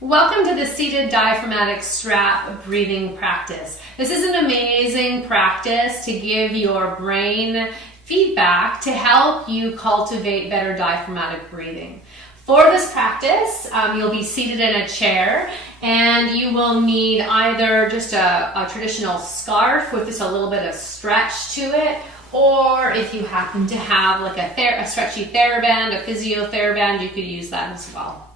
Welcome to the seated diaphragmatic strap breathing practice. This is an amazing practice to give your brain feedback to help you cultivate better diaphragmatic breathing. For this practice, you'll be seated in a chair and you will need either just a traditional scarf with just a little bit of stretch to it, or if you happen to have like a stretchy TheraBand, a physio TheraBand, you could use that as well.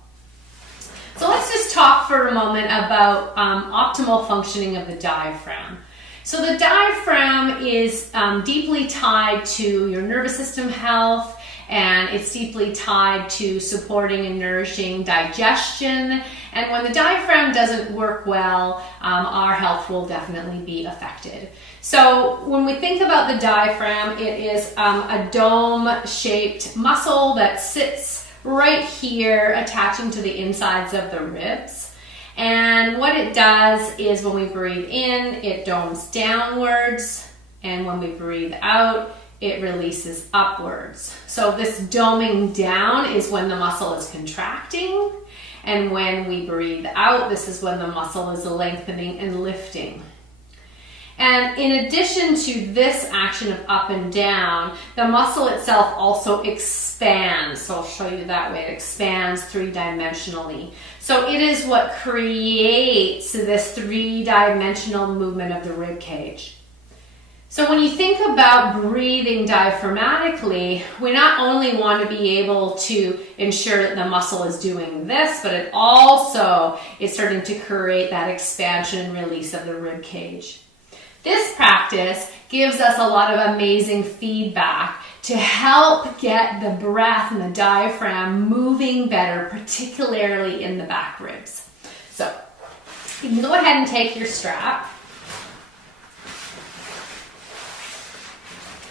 So let's just talk for a moment about optimal functioning of the diaphragm. So the diaphragm is deeply tied to your nervous system health, and it's deeply tied to supporting and nourishing digestion. And when the diaphragm doesn't work well, our health will definitely be affected. So when we think about the diaphragm, it is a dome-shaped muscle that sits right here, attaching to the insides of the ribs. And what it does is when we breathe in, it domes downwards, and when we breathe out, it releases upwards. So this doming down is when the muscle is contracting, and when we breathe out, this is when the muscle is lengthening and lifting. And in addition to this action of up and down, the muscle itself also expands. So I'll show you that way. It expands three-dimensionally. So it is what creates this three-dimensional movement of the rib cage. So when you think about breathing diaphragmatically, we not only want to be able to ensure that the muscle is doing this, but it also is starting to create that expansion and release of the rib cage. This practice gives us a lot of amazing feedback to help get the breath and the diaphragm moving better, particularly in the back ribs. So you can go ahead and take your strap.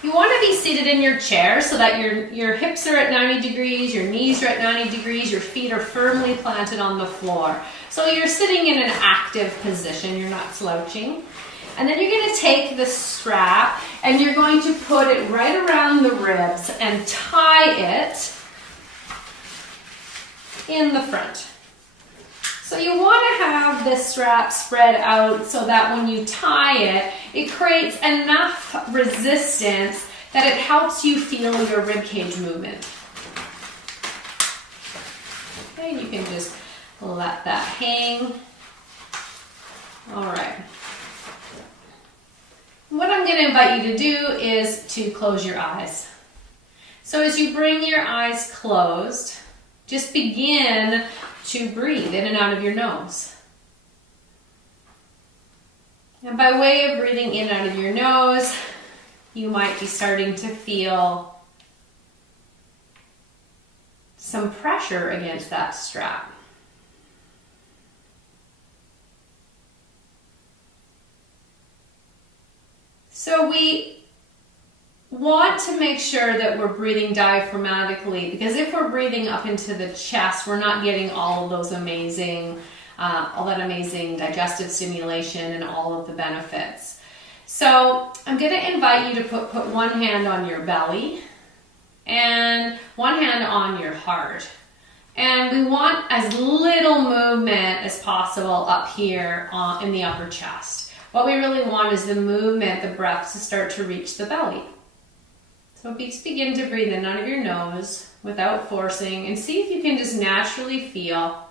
You want to be seated in your chair so that your hips are at 90 degrees, your knees are at 90 degrees, your feet are firmly planted on the floor. So you're sitting in an active position, you're not slouching. And then you're going to take the strap and you're going to put it right around the ribs and tie it in the front. So you want to have this strap spread out so that when you tie it, it creates enough resistance that it helps you feel your rib cage movement. Okay, you can just let that hang. All right. What I'm going to invite you to do is to close your eyes. So as you bring your eyes closed, just begin to breathe in and out of your nose. And by way of breathing in and out of your nose, you might be starting to feel some pressure against that strap. So we want to make sure that we're breathing diaphragmatically, because if we're breathing up into the chest, we're not getting all of those amazing, all that amazing digestive stimulation and all of the benefits. So I'm going to invite you to put one hand on your belly and one hand on your heart. And we want as little movement as possible up here in the upper chest. What we really want is the movement, the breath, to start to reach the belly. So just begin to breathe in out of your nose without forcing, and see if you can just naturally feel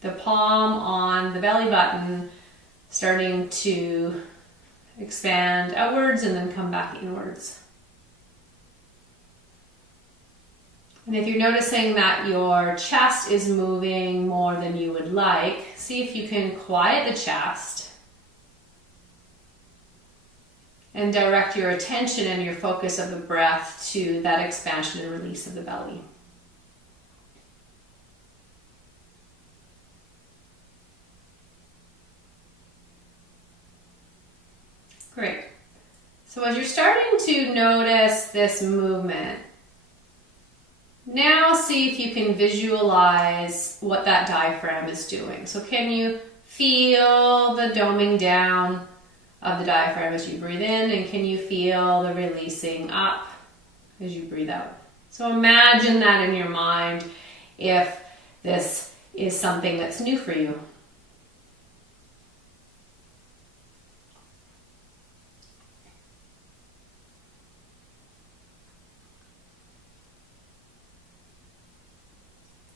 the palm on the belly button starting to expand outwards and then come back inwards. And if you're noticing that your chest is moving more than you would like, see if you can quiet the chest and direct your attention and your focus of the breath to that expansion and release of the belly. Great. So as you're starting to notice this movement, now see if you can visualize what that diaphragm is doing. So can you feel the doming down of the diaphragm as you breathe in, and can you feel the releasing up as you breathe out? So imagine that in your mind. If this is something that's new for you.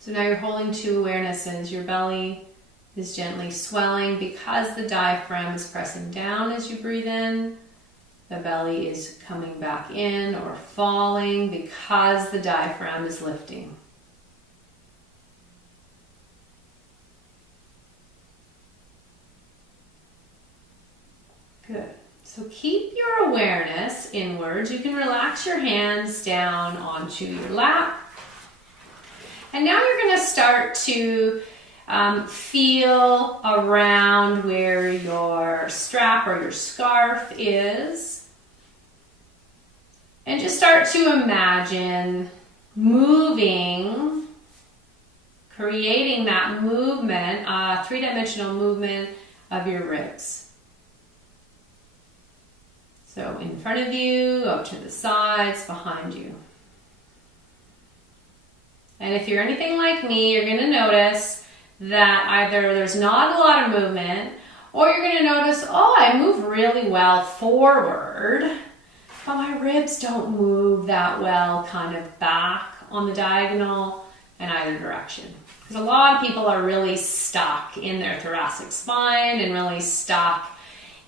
So now you're holding two awarenesses. Your belly is gently swelling because the diaphragm is pressing down as you breathe in. The belly is coming back in or falling because the diaphragm is lifting. Good. So keep your awareness inwards. You can relax your hands down onto your lap. And now you're going to start to feel around where your strap or your scarf is. And just start to imagine moving, creating that movement, three-dimensional movement of your ribs. So in front of you, up to the sides, behind you. And if you're anything like me, you're going to notice that either there's not a lot of movement, or you're going to notice, oh, I move really well forward, but my ribs don't move that well kind of back on the diagonal in either direction. Because a lot of people are really stuck in their thoracic spine and really stuck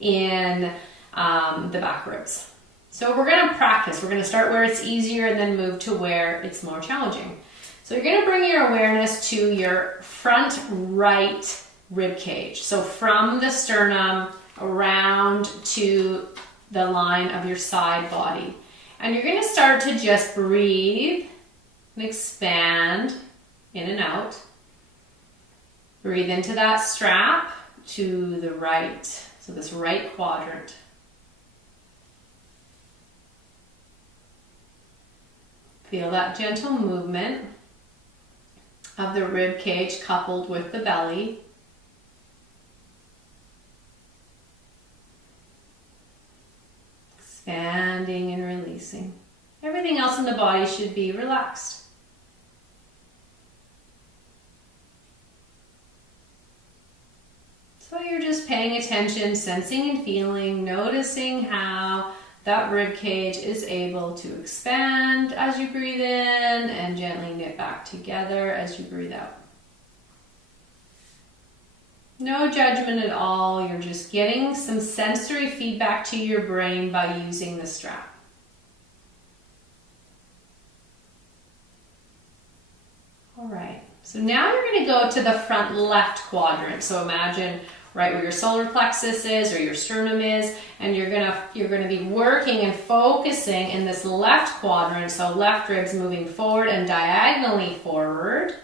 in the back ribs. So we're going to practice. We're going to start where it's easier and then move to where it's more challenging. So you're going to bring your awareness to your front right rib cage. So from the sternum around to the line of your side body. And you're going to start to just breathe and expand in and out. Breathe into that strap to the right. So this right quadrant. Feel that gentle movement of the rib cage coupled with the belly. Expanding and releasing. Everything else in the body should be relaxed. So you're just paying attention, sensing and feeling, noticing how that rib cage is able to expand as you breathe in and gently knit back together as you breathe out. No judgment at all. You're just getting some sensory feedback to your brain by using the strap. All right. So now you're going to go to the front left quadrant. So imagine right where your solar plexus is or your sternum is, and you're gonna be working and focusing in this left quadrant, so left ribs moving forward and diagonally forward.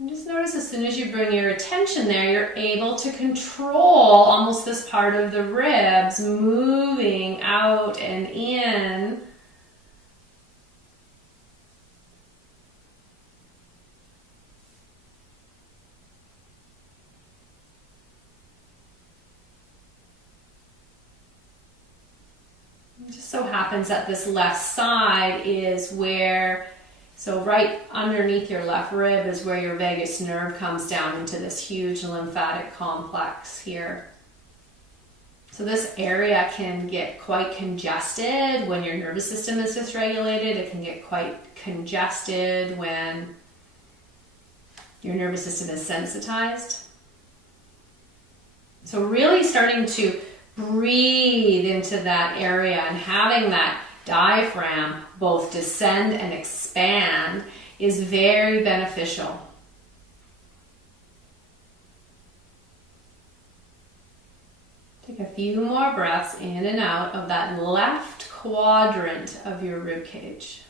And just notice as soon as you bring your attention there, you're able to control almost this part of the ribs moving out and in. It just so happens that this left side is where, so right underneath your left rib is where your vagus nerve comes down into this huge lymphatic complex here. So this area can get quite congested when your nervous system is dysregulated. It can get quite congested when your nervous system is sensitized. So really starting to breathe into that area and having that diaphragm both descend and expand is very beneficial. Take a few more breaths in and out of that left quadrant of your rib cage.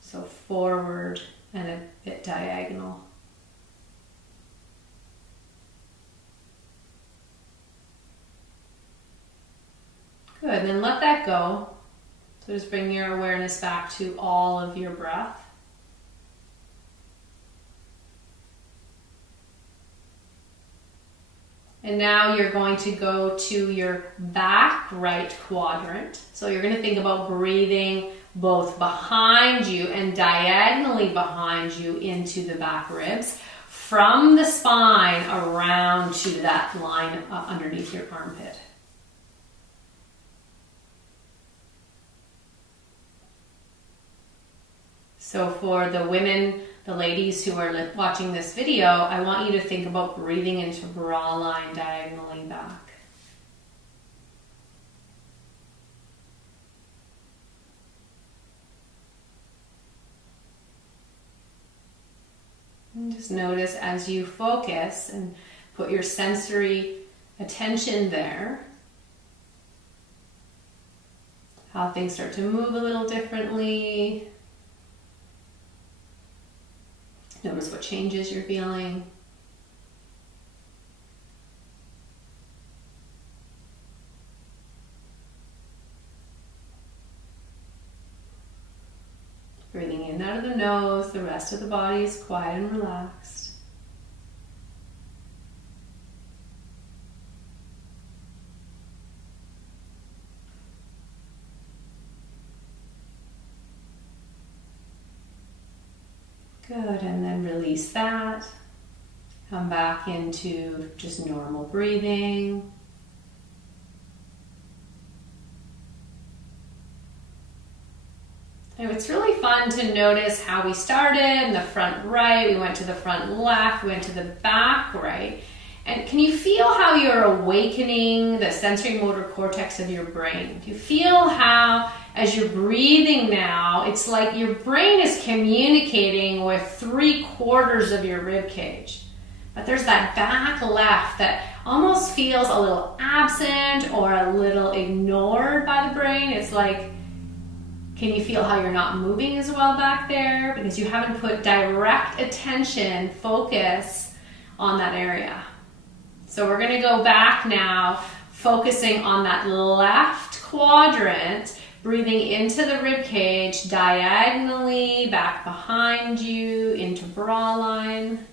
So forward and a bit diagonal. Good, and then let that go. So just bring your awareness back to all of your breath. And now you're going to go to your back right quadrant. So you're going to think about breathing both behind you and diagonally behind you into the back ribs, from the spine around to that line underneath your armpit. So for the women, the ladies who are watching this video, I want you to think about breathing into bra line diagonally back. And just notice as you focus and put your sensory attention there, how things start to move a little differently. Notice what changes you're feeling. Breathing in out of the nose, the rest of the body is quiet and relaxed. Good, and then release that. Come back into just normal breathing. And it's really fun to notice how we started in the front right, we went to the front left, we went to the back right. And can you feel how you're awakening the sensory motor cortex of your brain? Do you feel how, as you're breathing now, it's like your brain is communicating with 3/4 of your rib cage. But there's that back left that almost feels a little absent or a little ignored by the brain. It's like, can you feel how you're not moving as well back there? Because you haven't put direct attention, focus on that area. So we're going to go back now, focusing on that left quadrant, breathing into the rib cage, diagonally back behind you into bra line.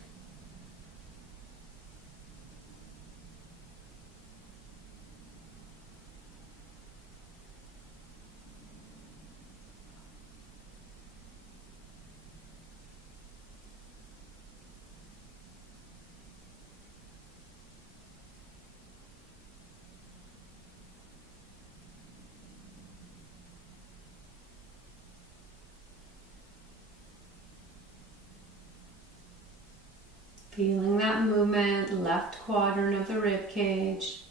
Feeling that movement, left quadrant of the rib cage.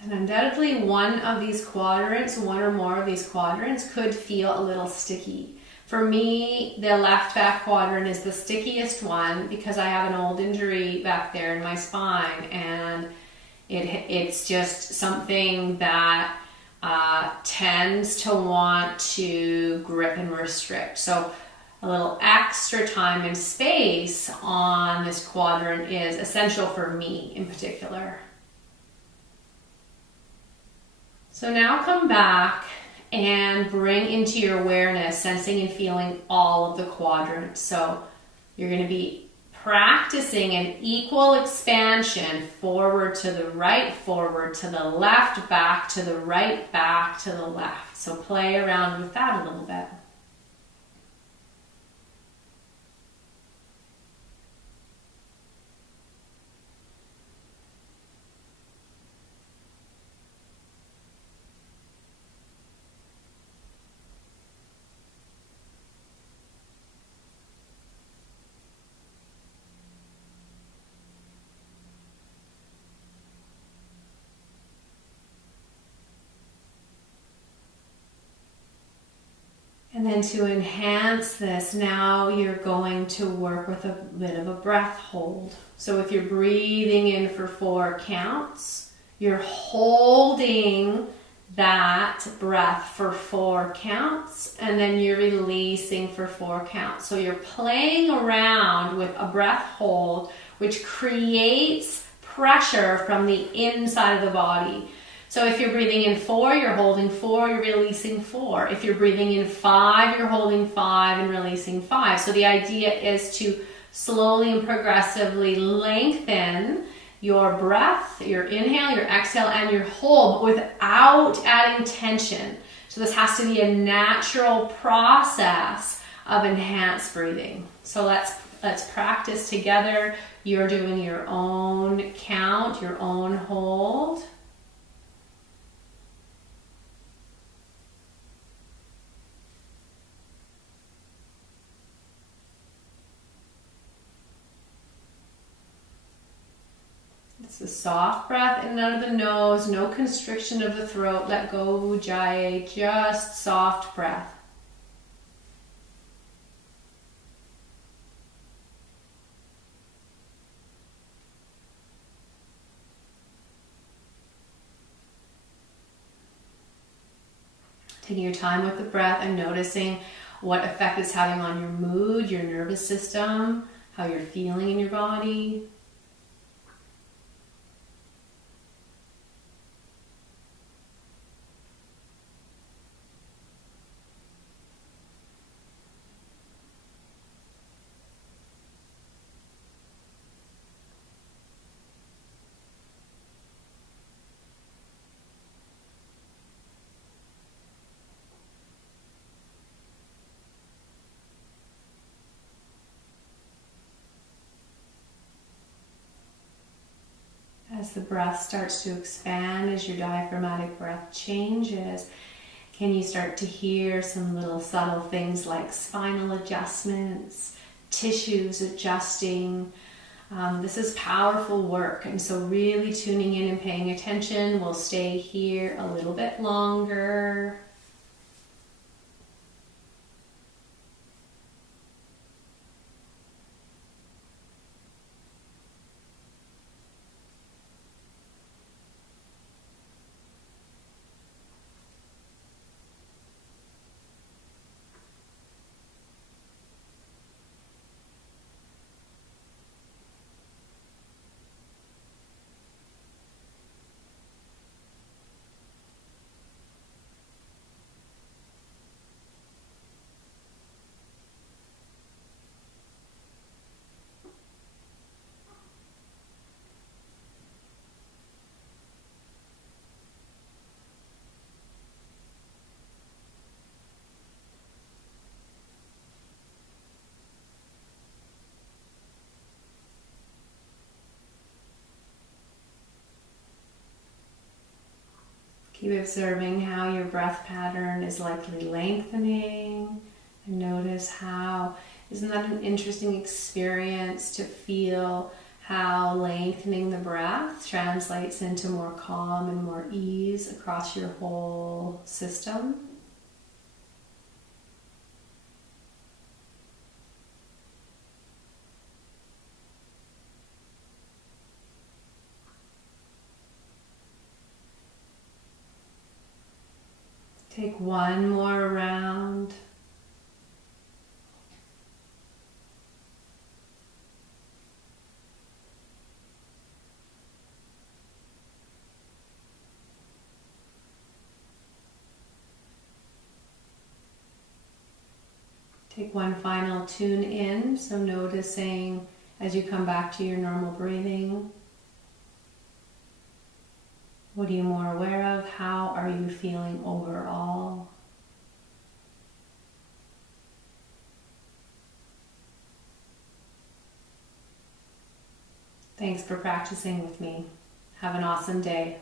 And undoubtedly one of these quadrants, one or more of these quadrants, could feel a little sticky. For me, the left back quadrant is the stickiest one because I have an old injury back there in my spine, and it's just something that tends to want to grip and restrict. So a little extra time and space on this quadrant is essential for me in particular. So now come back and bring into your awareness, sensing and feeling all of the quadrants. So you're going to be practicing an equal expansion, forward to the right, forward to the left, back to the right, back to the left. So play around with that a little bit. And then to enhance this, now you're going to work with a bit of a breath hold. So if you're breathing in for 4 counts, you're holding that breath for 4 counts, and then you're releasing for 4 counts. So you're playing around with a breath hold, which creates pressure from the inside of the body. So if you're breathing in 4, you're holding 4, you're releasing 4. If you're breathing in 5, you're holding 5 and releasing 5. So the idea is to slowly and progressively lengthen your breath, your inhale, your exhale, and your hold, but without adding tension. So this has to be a natural process of enhanced breathing. So let's practice together. You're doing your own count, your own hold. It's a soft breath in and out of the nose, no constriction of the throat. Let go, Ujjayi, just soft breath. Taking your time with the breath and noticing what effect it's having on your mood, your nervous system, how you're feeling in your body. As the breath starts to expand, as your diaphragmatic breath changes, can you start to hear some little subtle things like spinal adjustments, tissues adjusting? This is powerful work, and so really tuning in and paying attention. We'll stay here a little bit longer. Keep observing how your breath pattern is likely lengthening, and notice how, isn't that an interesting experience to feel how lengthening the breath translates into more calm and more ease across your whole system? Take one more round. Take one final tune in, so noticing as you come back to your normal breathing. What are you more aware of? How are you feeling overall? Thanks for practicing with me. Have an awesome day.